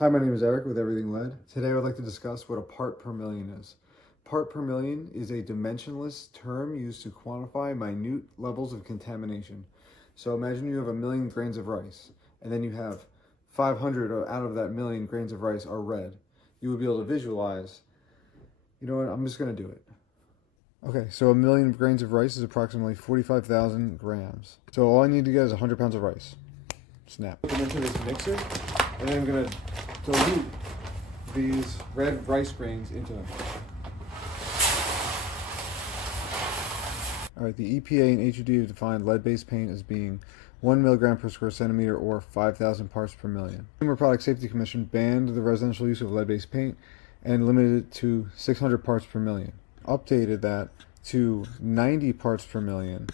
Hi, my name is Eric with Everything Lead. Today I would like to discuss what a part per million is. Part per million is a dimensionless term used to quantify minute levels of contamination. So imagine you have 1,000,000 grains of rice, and then you have 500 out of that million grains of rice are red. You would be able to visualize, you know what, I'm just going to do it. Okay, so 1,000,000 grains of rice is approximately 45,000 grams. So all I need to get is 100 pounds of rice. Snap. Put them into this mixer, and then I'm going to dilute these red rice grains into them. All right, the EPA and HUD have defined lead-based paint as being 1 milligram per square centimeter or 5,000 parts per million. The Consumer Product Safety Commission banned the residential use of lead-based paint and limited it to 600 parts per million. Updated that to 90 parts per million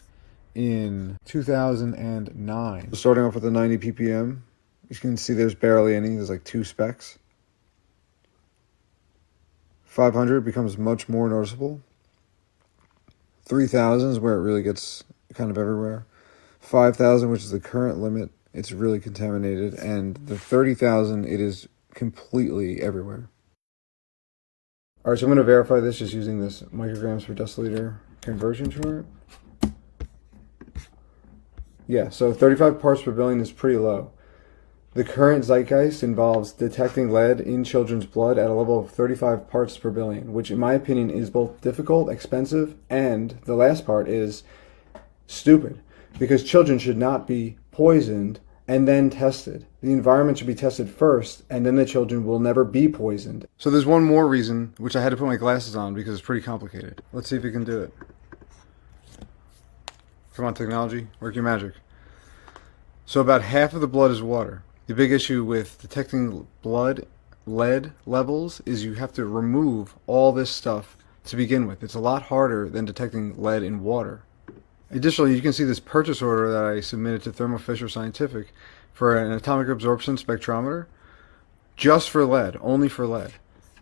in 2009. Starting off with the 90 ppm, you can see there's barely any. There's like 2 specks. 500 becomes much more noticeable. 3,000 is where it really gets kind of everywhere. 5,000, which is the current limit, it's really contaminated. And the 30,000, it is completely everywhere. All right, so I'm going to verify this just using this micrograms per deciliter conversion chart. Yeah, so 35 parts per billion is pretty low. The current zeitgeist involves detecting lead in children's blood at a level of 35 parts per billion, which in my opinion is both difficult, expensive, and the last part is stupid, because children should not be poisoned and then tested. The environment should be tested first, and then the children will never be poisoned. So there's one more reason, which I had to put my glasses on because it's pretty complicated. Let's see if we can do it. Come on, technology, work your magic. So about half of the blood is water. The big issue with detecting blood lead levels is you have to remove all this stuff to begin with. It's a lot harder than detecting lead in water. Additionally, you can see this purchase order that I submitted to Thermo Fisher Scientific for an atomic absorption spectrometer just for lead, only for lead.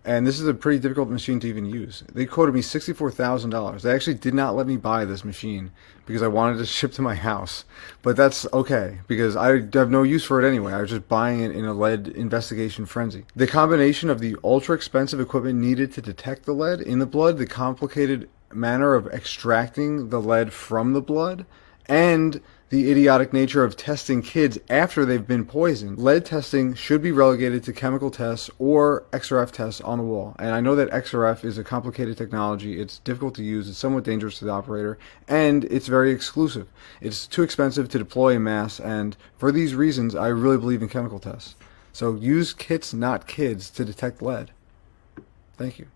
And this is a pretty difficult machine to even use. They quoted me $64,000. They actually did not let me buy this machine because I wanted to ship to my house. But that's okay, because I have no use for it anyway. I was just buying it in a lead investigation frenzy. The combination of the ultra expensive equipment needed to detect the lead in the blood, the complicated manner of extracting the lead from the blood, and the idiotic nature of testing kids after they've been poisoned. Lead testing should be relegated to chemical tests or XRF tests on the wall. And I know that XRF is a complicated technology. It's difficult to use. It's somewhat dangerous to the operator. And it's very exclusive. It's too expensive to deploy en masse. And for these reasons, I really believe in chemical tests. So use kits, not kids, to detect lead. Thank you.